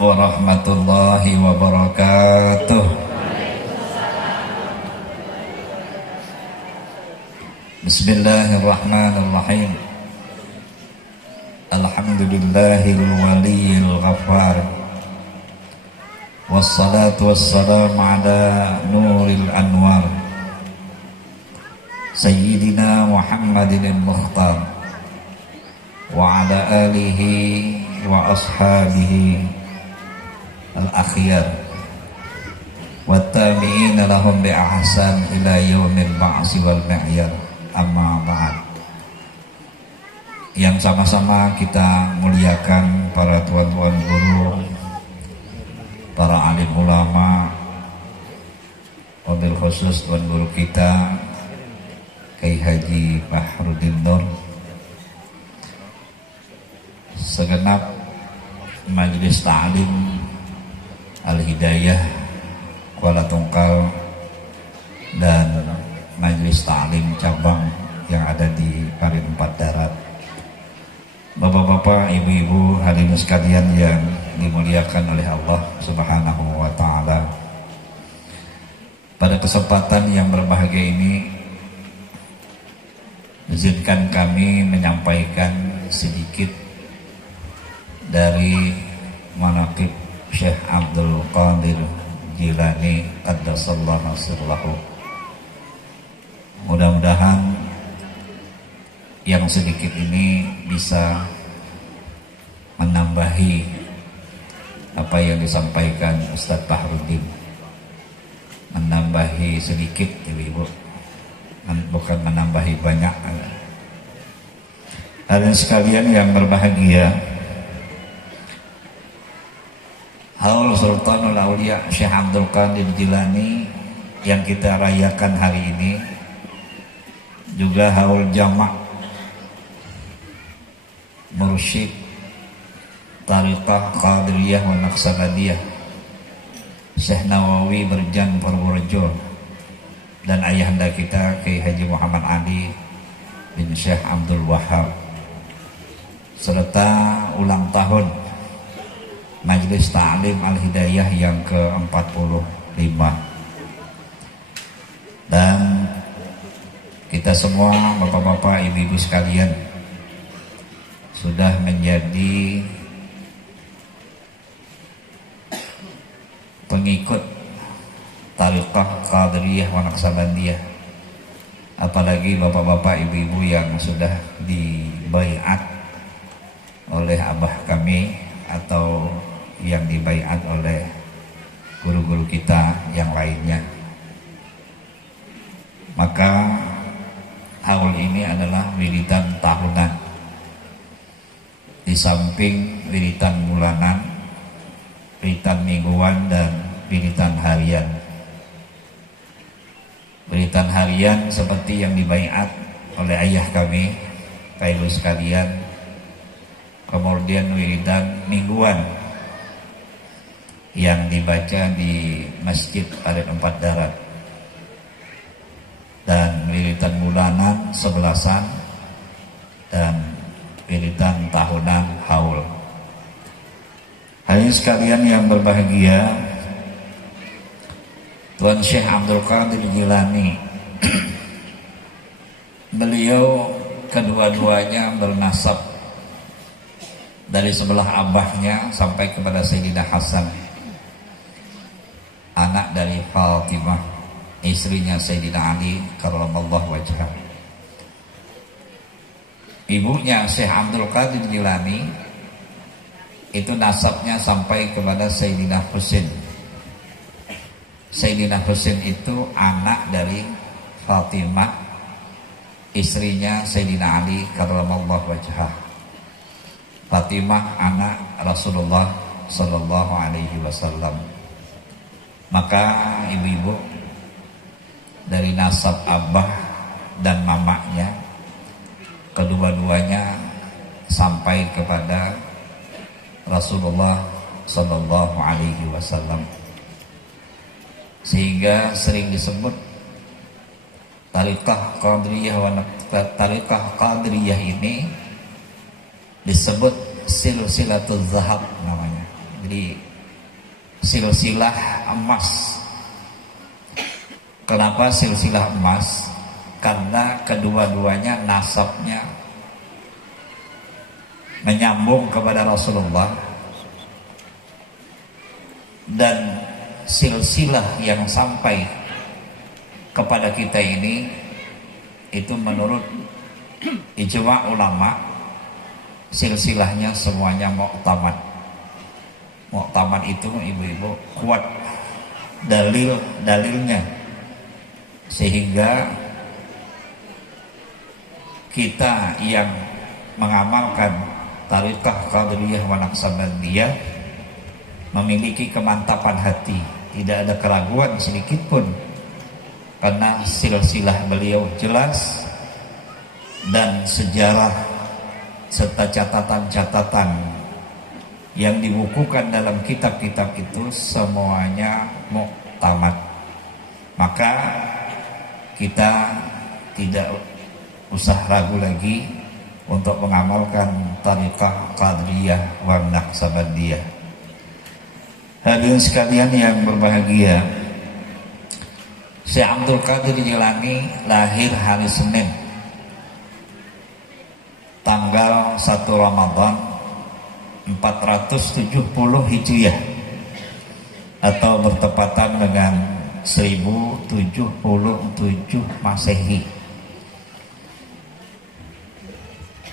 warahmatullahi wabarakatuh. Bismillahirrahmanirrahim. Alhamdulillahil waliyil ghaffar. Wassalatu wassalamu ala nuril anwar Sayyidina Muhammadin al-Mukhtar wa ala alihi wa ashabihi al-akhyar wa tabi'ina lahum bi ahsan ila yaumil ba'si wal mi'yar. Amma ba'd. Yang sama-sama kita muliakan para tuan-tuan guru, para alim ulama, wabil khusus tuan guru kita Kiai Haji Bahrudin Nur, segenap Majelis Ta'lim Al-Hidayah Kuala Tungkal dan Majelis Ta'lim cabang yang ada di Parit 4 Darat. Bapak-bapak, ibu-ibu, hadirin sekalian yang dimuliakan oleh Allah Subhanahu wa taala. Pada kesempatan yang berbahagia ini, izinkan kami menyampaikan sedikit dari manaqib Syekh Abdul Qadir Jilani qaddasallahu sirrahu. Mudah-mudahan yang sedikit ini bisa menambahi apa yang disampaikan Ustadz Bahrudin, menambahi sedikit ibu-ibu, bukan menambahi banyak. Hadirin sekalian yang berbahagia, Haul Sultanul Aulia Syekh Abdul Qadir Jilani yang kita rayakan hari ini juga haul jamak Mursyid Tariqah Qadiriyah wa Naqsabandiyah Syekh Nawawi Berjan Purworejo dan ayahanda kita Kiai Haji Muhammad Ali bin Syekh Abdul Wahab, serta ulang tahun Majelis Ta'lim Al-Hidayah yang ke-45. Dan kita semua bapak-bapak, ibu-ibu sekalian sudah menjadi pengikut Tariqah Qadiriyah wa Naqsabandiyah, apalagi bapak-bapak ibu-ibu yang sudah dibaiat oleh abah kami atau yang dibaiat oleh guru-guru kita yang lainnya. Maka haul ini adalah wiridan tahunan, di samping wiridan bulanan, wiridan mingguan, dan wiridan harian. Wiridan harian seperti yang dibaiat oleh ayah kami, Kailu sekalian. Kemudian wiridan mingguan yang dibaca di Masjid Parit 4 Darat. Dan wiridan bulanan 11-an dan wiridan tahunan haul. Hadirin sekalian yang berbahagia, Tuan Syekh Abdul Qadir Jilani beliau kedua-duanya bernasab dari sebelah abahnya sampai kepada Sayyidina Hasan, anak dari Fatimah, istrinya Sayyidina Ali karramallahu wajhah. Ibunya Syekh Abdul Qadir Jilani itu nasabnya sampai kepada Sayyidina Husain. Sayyidina Husain itu anak dari Fatimah, istrinya Sayyidina Ali karramallahu wajhah. Fatimah anak Rasulullah sallallahu alaihi wasallam. Maka ibu-ibu, dari nasab abah dan mamanya, kedua-duanya sampai kepada Rasulullah sallallahu alaihi wasallam, sehingga sering disebut Tariqah Qadiriyah ini disebut silsilatul zahab namanya. Jadi silsilah emas. Kenapa silsilah emas? Karena kedua-duanya nasabnya menyambung kepada Rasulullah, dan silsilah yang sampai kepada kita ini itu menurut ijma ulama silsilahnya semuanya mu'tamad. Mu'tamad itu ibu-ibu kuat dalilnya, sehingga kita yang mengamalkan tariqah Qadiriyah wa Naqsabandiyah memiliki kemantapan hati, tidak ada keraguan sedikit pun, karena silsilah beliau jelas dan sejarah serta catatan-catatan yang dibukukan dalam kitab-kitab itu semuanya muqtamad. Maka kita tidak usah ragu lagi untuk mengamalkan tariqah Qadiriyah wa Naqsabandiyah. Hadirin sekalian yang berbahagia, Syekh Abdul Qadir Jilani lahir hari Senin tanggal 1 Ramadan 470 Hijriah atau bertepatan dengan 1077 Masehi.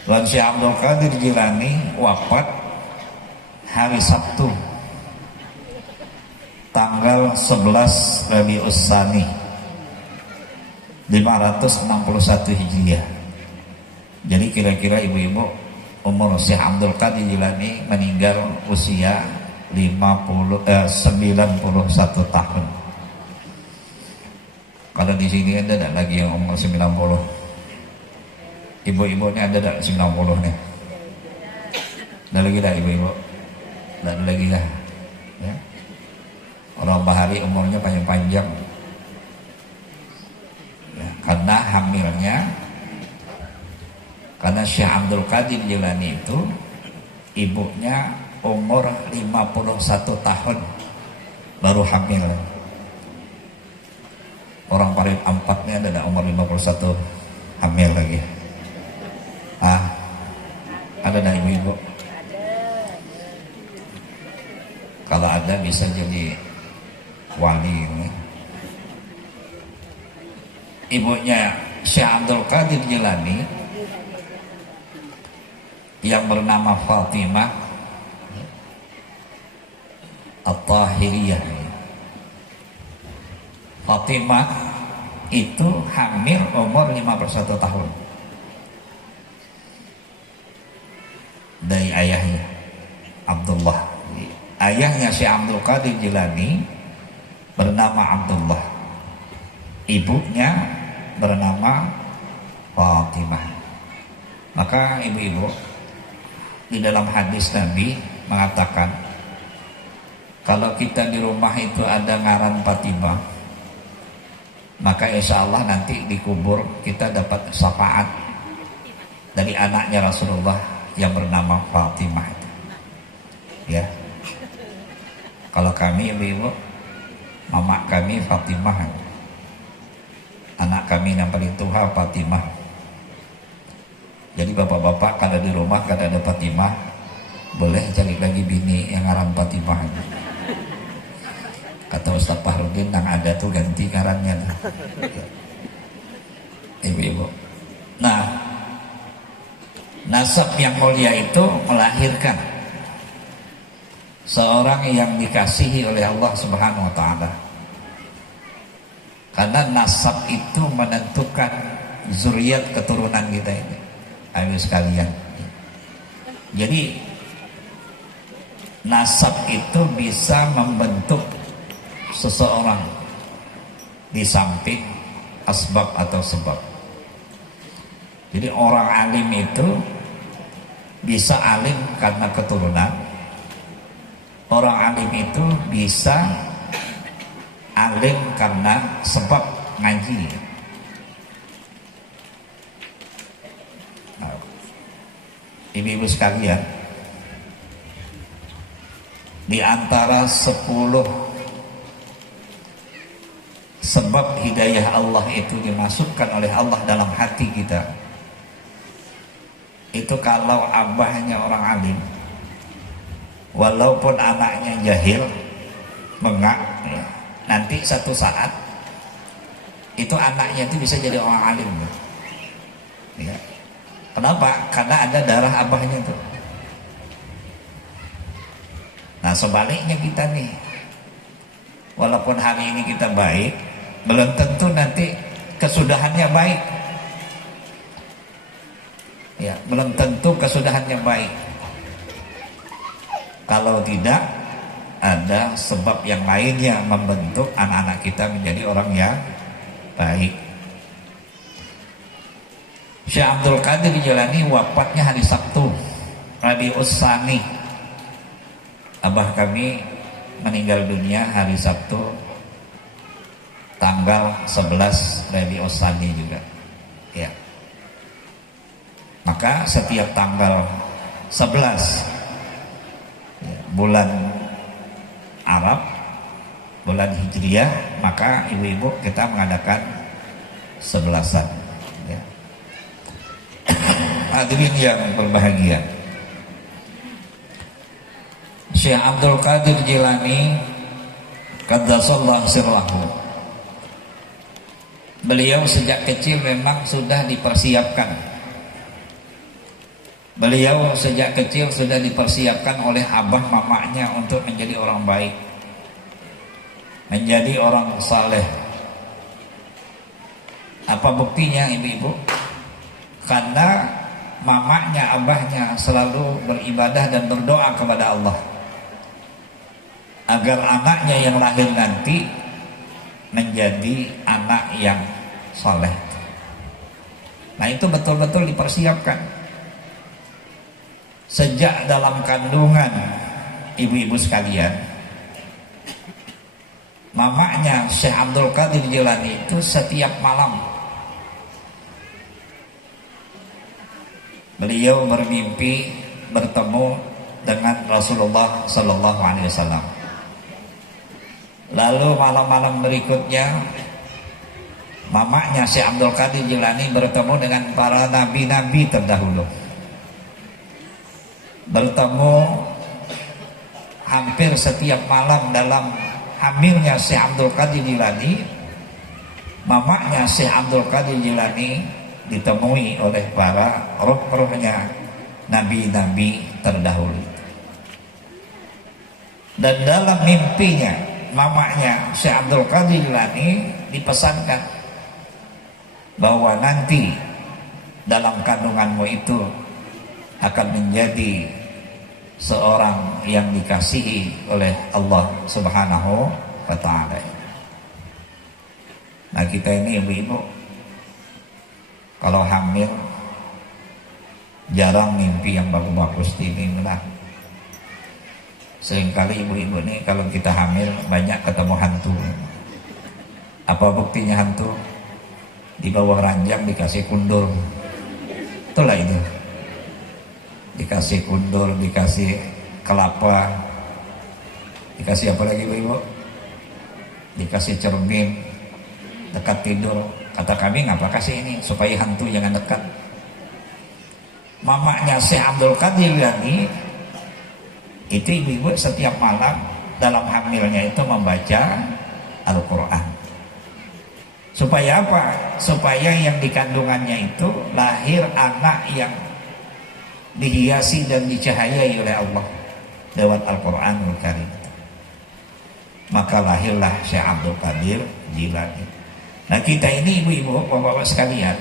Dan Syekh Abdul Qadir Jilani wafat hari Sabtu tanggal 11 Rabiul Tsani 561 Hijriah. Jadi kira-kira ibu-ibu umur Syekh Abdul Qadir Jilani meninggal usia 91 tahun. Kalau di sini ada tak lagi yang umur 90? Ibu-ibu ini ada tak 90 nih? Ada lagi tak ibu-ibu? Ada lagi lah. Ya. Orang bahari umurnya panjang-panjang. Ya, karena hamilnya, karena Syekh Abdul Qadir Jilani itu ibunya umur 51 tahun baru hamil. Orang paling empatnya ada umur 51 hamil lagi. Ada dah ibu-ibu? Kalau ada bisa jadi wali ini. Ibunya Syekh Abdul Qadir Jilani yang bernama Fatimah At-Tahiriyah. Fatimah itu hamil umur 51 tahun dari ayahnya Abdullah. Ayahnya Syekh Abdul Qadir Jilani bernama Abdullah, ibunya bernama Fatimah. Maka ibu-ibu, di dalam hadis Nabi mengatakan kalau kita di rumah itu ada ngaran Fatimah, maka insya Allah nanti dikubur kita dapat syafaat dari anaknya Rasulullah yang bernama Fatimah itu. Ya, kalau kami ibu, mama kami Fatimah, anak kami yang paling tua Fatimah. Jadi bapak-bapak kalau di rumah kalau ada Fatimah, boleh cari lagi bini yang ngaran Fatimah. Kata Ustaz Fahrudin, yang ada tuh ganti ngarannya. Ibu-ibu. Nah, nasab yang mulia itu melahirkan seorang yang dikasihi oleh Allah Subhanahu wa taala. Karena nasab itu menentukan zuriat keturunan kita ini. Ayo sekalian. Jadi nasab itu bisa membentuk seseorang di samping asbab atau sebab. Jadi orang alim itu bisa alim karena keturunan. Orang alim itu bisa alim karena sebab ngaji. Nah, ibu-ibu sekalian, Di antara 10 sebab hidayah Allah itu dimasukkan oleh Allah dalam hati kita, itu kalau abahnya orang alim, walaupun anaknya jahil, bengak, ya, nanti satu saat itu anaknya itu bisa jadi orang alim, ya. Kenapa? Karena ada darah abahnya tuh. Nah sebaliknya kita nih, walaupun hari ini kita baik, belum tentu nanti kesudahannya baik, ya, belum tentu kesudahannya baik kalau tidak ada sebab yang lainnya membentuk anak-anak kita menjadi orang yang baik. Syekh Abdul Qadir Jilani wafatnya hari Sabtu Rabiul Tsani. Abah kami meninggal dunia hari Sabtu tanggal 11 Rabiul Tsani juga, ya. Maka setiap tanggal 11 ya, bulan Arab, bulan Hijriah, maka ibu-ibu kita mengadakan 11-an, ya. Hadirin yang berbahagia, Syekh Abdul Qadir Jilani qaddasallahu sirrahu, beliau sejak kecil memang sudah dipersiapkan. Beliau sejak kecil sudah dipersiapkan oleh abah mamanya untuk menjadi orang baik, menjadi orang saleh. Apa buktinya ibu-ibu? Karena mamanya, abahnya selalu beribadah dan berdoa kepada Allah agar anaknya yang lahir nanti menjadi anak yang soleh. Nah itu betul-betul dipersiapkan sejak dalam kandungan ibu-ibu sekalian. Mamanya Syekh Abdul Qadir Jilani itu setiap malam beliau bermimpi bertemu dengan Rasulullah Sallallahu Alaihi Wasallam. Lalu malam-malam berikutnya mamanya Syekh Abdul Qadir Jilani bertemu dengan para nabi-nabi terdahulu, bertemu hampir setiap malam. Dalam hamilnya Syekh Abdul Qadir Jilani, mamanya Syekh Abdul Qadir Jilani ditemui oleh para roh-rohnya nabi-nabi terdahulu. Dan dalam mimpinya mamanya Syekh Abdul Qadir Jilani dipesankan bahwa nanti dalam kandunganmu itu akan menjadi seorang yang dikasihi oleh Allah Subhanahu wa ta'ala. Nah kita ini ibu-ibu kalau hamil jarang mimpi yang bagus-bagus di mimpi. Seringkali ibu-ibu ini kalau kita hamil banyak ketemu hantu. Apa buktinya hantu? Di bawah ranjang dikasih kundur. Itulah itu. Dikasih kundur, dikasih kelapa, dikasih apa lagi ibu-ibu? Dikasih cermin dekat tidur. Kata kami ngapa kasih ini? Supaya hantu jangan dekat. Mamanya Syekh Abdul Qadir Jilani itu ibu-ibu setiap malam dalam hamilnya itu membaca Al-Quran. Supaya apa? Supaya yang di kandungannya itu lahir anak yang dihiasi dan dicahayai oleh Allah lewat Al-Quranul Karim. Maka lahirlah Syekh Abdul Qadir Jilani. Nah kita ini ibu-ibu, bapak-bapak sekalian,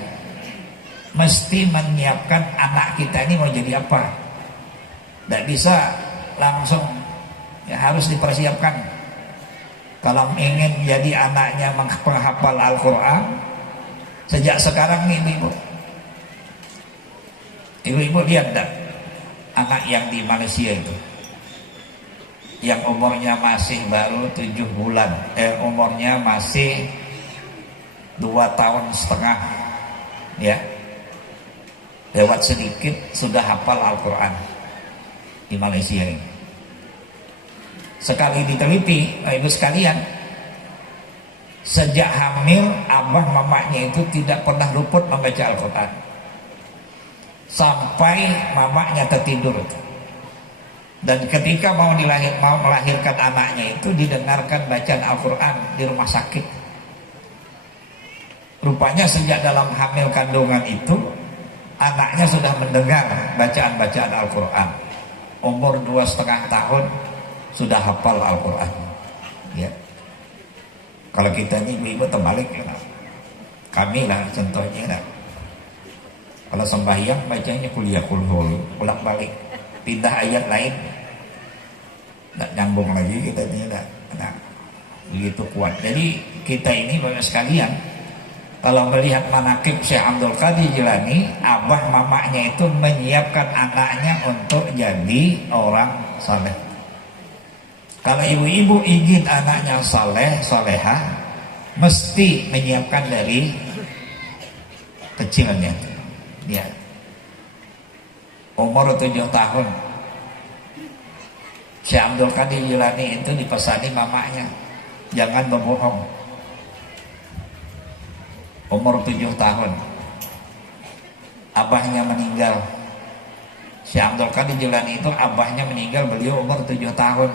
mesti menyiapkan anak kita ini mau jadi apa. Tidak bisa langsung, ya harus dipersiapkan. Kalau ingin jadi anaknya penghafal Al-Quran sejak sekarang nih ibu. Ibu-ibu lihat tak anak yang di Malaysia itu, yang umurnya masih baru 7 bulan, umurnya masih 2 tahun setengah, ya, lewat sedikit sudah hafal Al-Quran di Malaysia ini. Sekali diteliti ibu sekalian, sejak hamil abah mamanya itu tidak pernah luput membaca Al-Quran sampai mamanya tertidur. Dan ketika mau melahirkan anaknya itu didengarkan bacaan Al-Quran di rumah sakit. Rupanya sejak dalam hamil kandungan itu anaknya sudah mendengar bacaan-bacaan Al-Quran. Umur 2,5 tahun sudah hafal Al-Quran. Ya. Kalau kita ini ibu-ibu terbalik ya. Kami lah contohnya. Kalau sembahyang bacanya kuliah kulhul, ulang balik, pindah ayat lain, nggak nyambung lagi kita ini, nah, begitu kuat. Jadi kita ini bapak sekalian, kalau melihat manakib Syekh Abdul Qadir Jilani, abah mamanya itu menyiapkan anaknya untuk jadi orang saleh. Kalau ibu-ibu ingin anaknya saleh, salehah, mesti menyiapkan dari kecilnya. Ya. Umur 7 tahun Syekh Abdul Qadir Jilani itu dipesani mamanya, jangan berbohong. Umur 7 tahun abahnya meninggal. Syekh Abdul Qadir Jilani itu abahnya meninggal, beliau umur 7 tahun.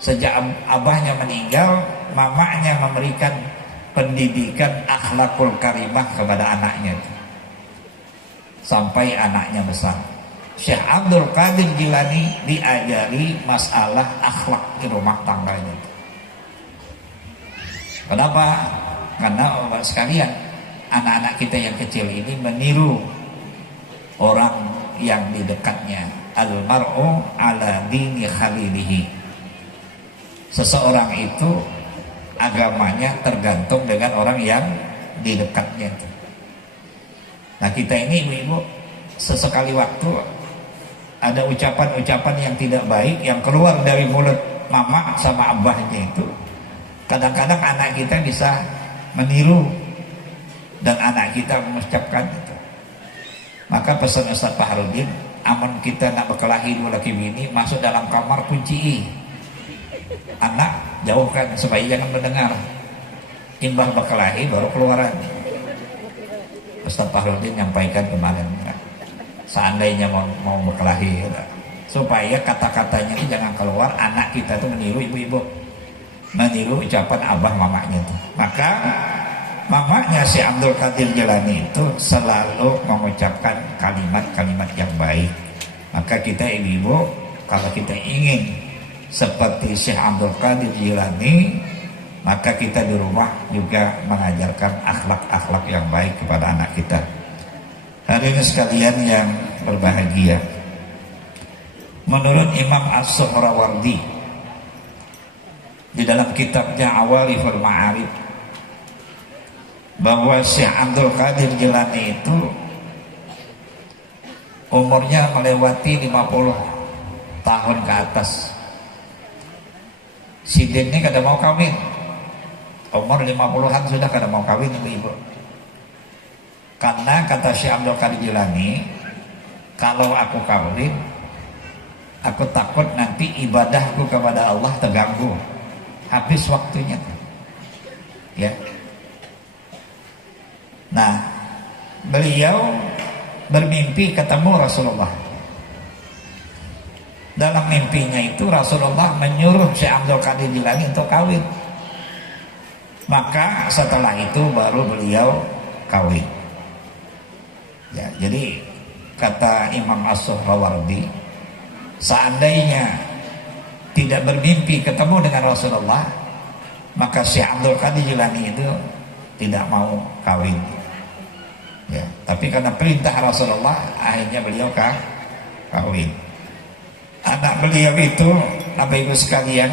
Sejak abahnya meninggal, mamanya memberikan pendidikan akhlakul karimah kepada anaknya sampai anaknya besar. Syekh Abdul Qadir Jilani diajari masalah akhlak di rumah tangganya. Kenapa? Karena Bapak sekalian, anak-anak kita yang kecil ini meniru orang yang di dekatnya. Al-mar'u ala dini khalilihi. Seseorang itu agamanya tergantung dengan orang yang di dekatnya. Nah kita ini ibu-ibu, sesekali waktu ada ucapan-ucapan yang tidak baik yang keluar dari mulut mama sama abahnya itu, kadang-kadang anak kita bisa meniru dan anak kita mengucapkan itu. Maka pesan Ustaz Fahrudin, aman kita nak berkelahi dua laki bini, masuk dalam kamar kunci anak, jauhkan supaya jangan mendengar. Imbah berkelahi baru keluaran. Ustaz Fahrudin nyampaikan kemarin ya, seandainya mau berkelahi ya, supaya kata-katanya ini jangan keluar, anak kita tuh meniru ibu-ibu, meniru ucapan abah mamanya itu. Maka mamanya si Abdul Qadir Jilani itu selalu mengucapkan kalimat-kalimat yang baik. Maka kita ibu-ibu, kalau kita ingin seperti Syekh Abdul Qadir Jilani, maka kita di rumah juga mengajarkan akhlak-akhlak yang baik kepada anak kita. Hadirin sekalian yang berbahagia, menurut Imam As-Suhrawardi di dalam kitabnya Awaliful Ma'arif, bahwa Syekh Abdul Qadir Jilani itu umurnya melewati 50 tahun ke atas. Sidin ini kada mau kawin, umur 50-an sudah kada mau kawin ibu-ibu. Karena kata Syekh Abdul Qadir Jilani, kalau aku kawin, aku takut nanti ibadahku kepada Allah terganggu, habis waktunya. Ya. Nah, beliau bermimpi ketemu Rasulullah. Dalam mimpinya itu Rasulullah menyuruh Syekh Abdul Qadir Jilani untuk kawin. Maka setelah itu baru beliau kawin. Ya, jadi kata Imam As-Suhrawardi, seandainya tidak bermimpi ketemu dengan Rasulullah, maka Syekh Abdul Qadir Jilani itu tidak mau kawin. Ya, tapi karena perintah Rasulullah, akhirnya beliau kawin. Anak beliau itu, Bapak Ibu sekalian,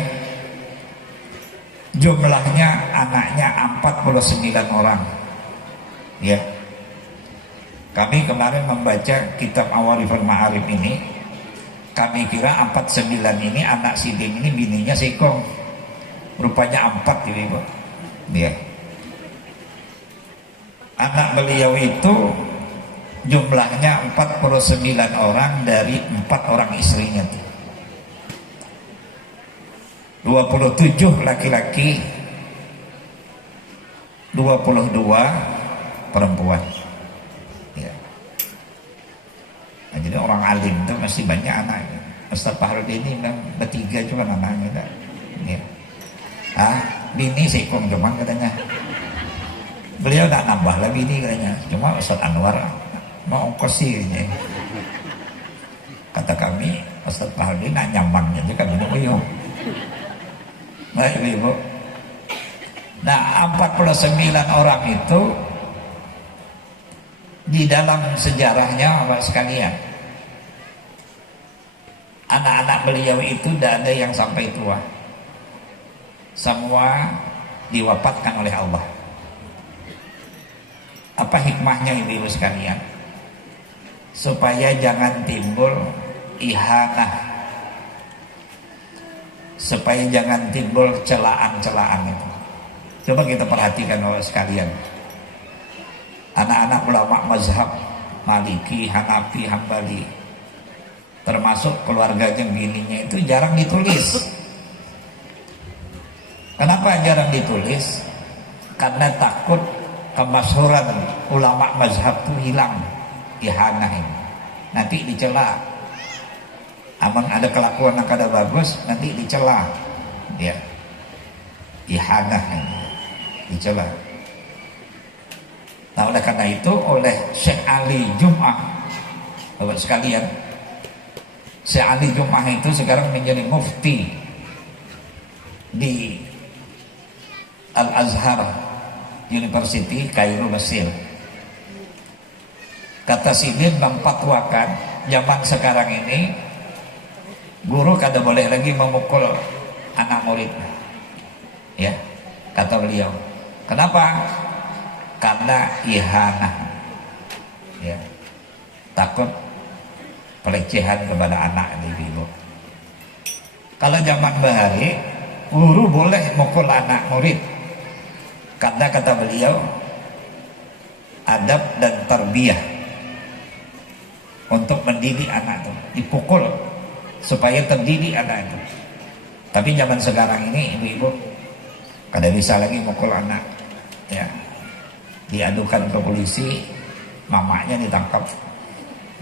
jumlahnya anaknya 49 orang. Ya. Kami kemarin membaca kitab Awaliful Ma'arif ini, kami kira 49 ini anak Sidin ini bininya Sekong. Rupanya 4 Ibu. Ya. Anak beliau itu jumlahnya 49 orang dari 4 orang istrinya. 27 laki-laki, 22 perempuan. Ya. Nah, jadi orang alim itu masih banyak anaknya. Ustaz Fahrudin ini memang bertiga cuma anaknya. Ya. Bini sekong cuma katanya. Beliau tak nambah lagi bini katanya. Cuma Ustaz Anwar mau ongkos sih katanya. Kata kami, Ustaz Fahrudin nak nyambangnya aja kami nak uyuh. Baik ibu. Nah 49 orang itu di dalam sejarahnya Bapak sekalian, anak-anak beliau itu tidak ada yang sampai tua, semua diwafatkan oleh Allah. Apa hikmahnya ibu-ibu sekalian? Supaya jangan timbul ihanah, supaya jangan timbul celaan-celaan itu. Coba kita perhatikan Bapak sekalian, anak-anak ulama mazhab Maliki, Hanafi, Hambali, termasuk keluarganya bininya itu jarang ditulis. Kenapa jarang ditulis? Karena takut kemasyhuran ulama mazhab itu hilang, ihanah ini. Nanti dicela. Abang ada kelakuan yang kada bagus, nanti dicela. Ya. Ihanah ini. Dicela. Nah oleh karena itu oleh Syekh Ali Jum'ah, Bapak sekalian, Syekh Ali Jum'ah itu sekarang menjadi mufti di Al-Azhar University Kairo, Mesir. Kata Sidin memfatwakan zaman sekarang ini guru kada boleh lagi memukul anak murid. Ya, kata beliau. Kenapa? Karena ihanah. Ya. Takut pelecehan kepada anak ibu. Kalau zaman bahari, guru boleh mukul anak murid. Karena kata beliau adab dan tarbiyah untuk mendidik anak itu, dipukul supaya terdidik anak itu. Tapi zaman sekarang ini ibu-ibu kada bisa lagi mukul anak, ya, diadukan ke polisi, mamanya ditangkap,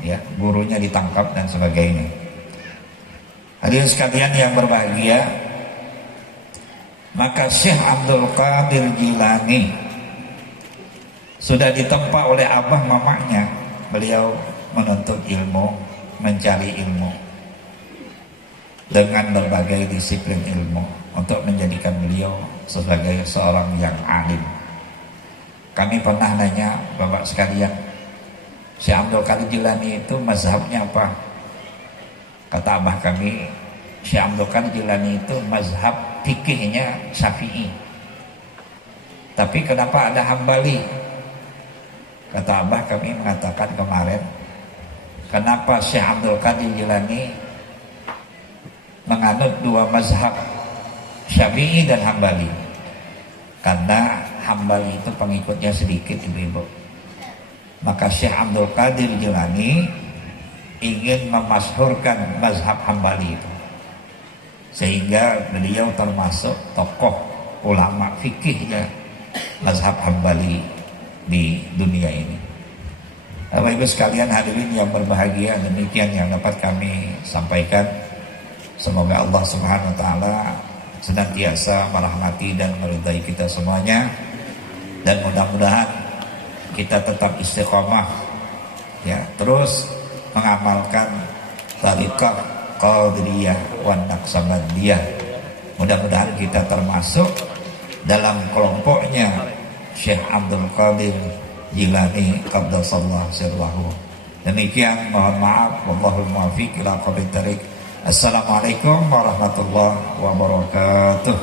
ya, gurunya ditangkap dan sebagainya. Hadirin sekalian yang berbahagia, maka Syekh Abdul Qadir Jilani sudah ditempa oleh abah mamanya. Beliau menuntut ilmu, mencari ilmu dengan berbagai disiplin ilmu untuk menjadikan beliau sebagai seorang yang alim. Kami pernah nanya Bapak sekalian, Syekh Abdul Qadir Jilani itu mazhabnya apa? Kata abah kami, Syekh Abdul Qadir Jilani itu mazhab fikihnya Syafi'i. Tapi kenapa ada Hambali? Kata abah kami mengatakan kemarin, kenapa Syekh Abdul Qadir Jilani menganut dua mazhab, Syafi'i dan Hambali? Karena Hambali itu pengikutnya sedikit ibu-ibu. Maka Syekh Abdul Qadir Jilani ingin memasyhurkan mazhab Hambali itu, sehingga beliau termasuk tokoh ulama fikihnya mazhab Hambali di dunia ini. Bapak Ibu sekalian hadirin yang berbahagia, demikian yang dapat kami sampaikan. Semoga Allah Subhanahu wa taala senantiasa merahmati dan meridai kita semuanya, dan mudah-mudahan kita tetap istiqomah, ya, terus mengamalkan tariqah Qadiriyah wan Naqsabandiyah. Mudah-mudahan kita termasuk dalam kelompoknya Syekh Abdul Qadir Jilani qaddasallahu sirrahu. Demikian, mohon maaf, wallahul muwaffiq ila aqwamit thariq. Assalamualaikum warahmatullahi wabarakatuh.